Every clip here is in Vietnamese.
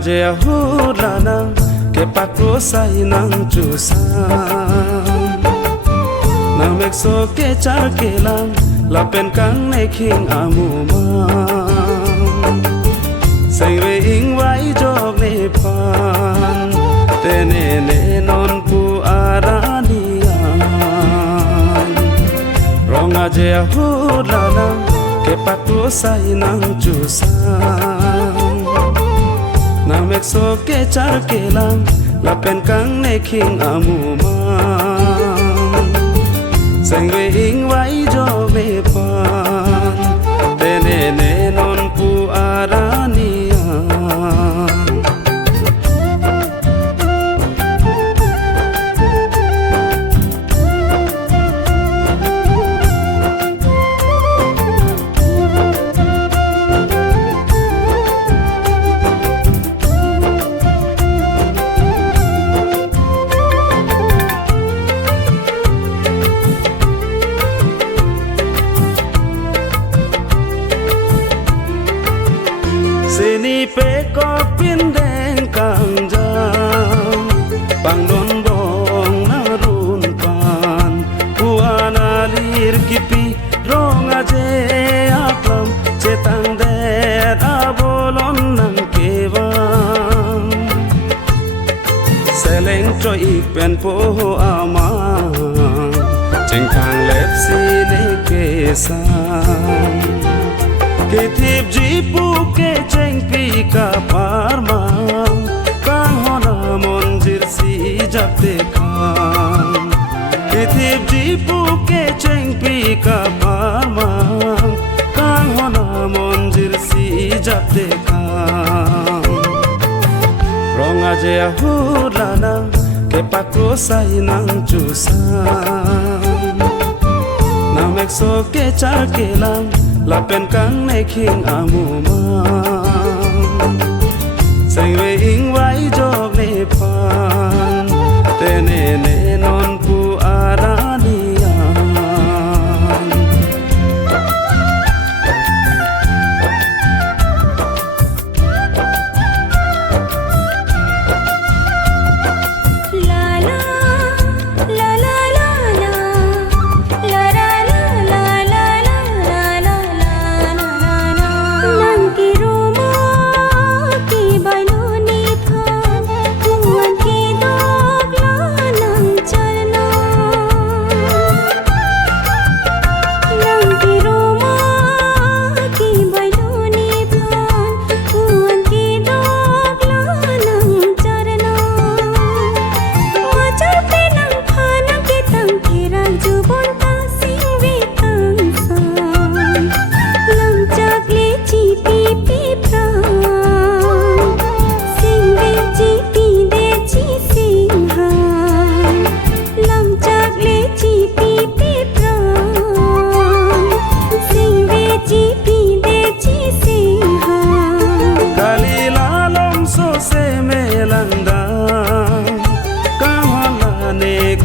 je ahulana ke patro sai nang chusang nang mekso ke char ke lang la pen kang nei king amuma sai ve ing vai jog ne pan te ne ne non pu aranian ronga je ahulana ke patro sai nang chusang nang mekso ke char ke lang la pen kang nei king amuma sai ve ing vai jog ne pan te ne ne non pu aranian sini pe ko pin deng kang jang pang don bong na run pan kuana lir kipi ronga je aklam cetang de abolon nang kewang seleng choi pen po ama cheng khang lep si ne ke sang ke thip ji pu ke cheng pi ka parma kang hona monjir si japte khang ke thip ji pu ke cheng pi ka parma kang hona monjir si japte khang ronga je ahulana ke pakro sai nang chusang na mekso ke char ke lang la pen kang nei king amuma sai ve ing vai jog ne pan te ne ne non pu aranian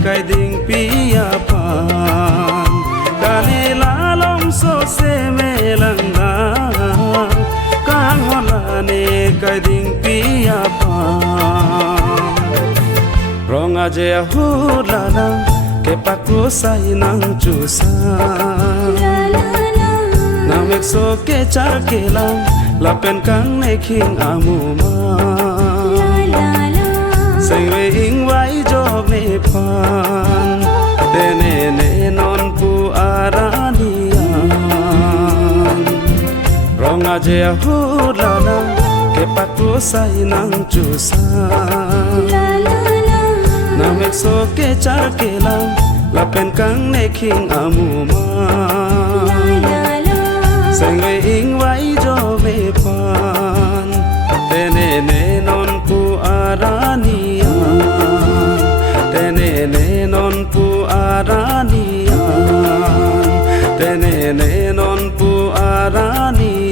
kai ding pia pan kali lalom so se melanga kang hola ne kai ding pia pan ronga je ahulana ke pakro sai nang chusang na mekso ke char ke lang la pen kang nei king amuma sai ve ing vai jog ne pan te ne ne non pu aranian ronga je ahulana ke pakro sai nang chusang na mekso ke char ke lang la pen kang nei king amuma sai ve ing vai jog ne pan te ne ne non pu aranian te ne ne non pu aranian te ne ne non pu aranian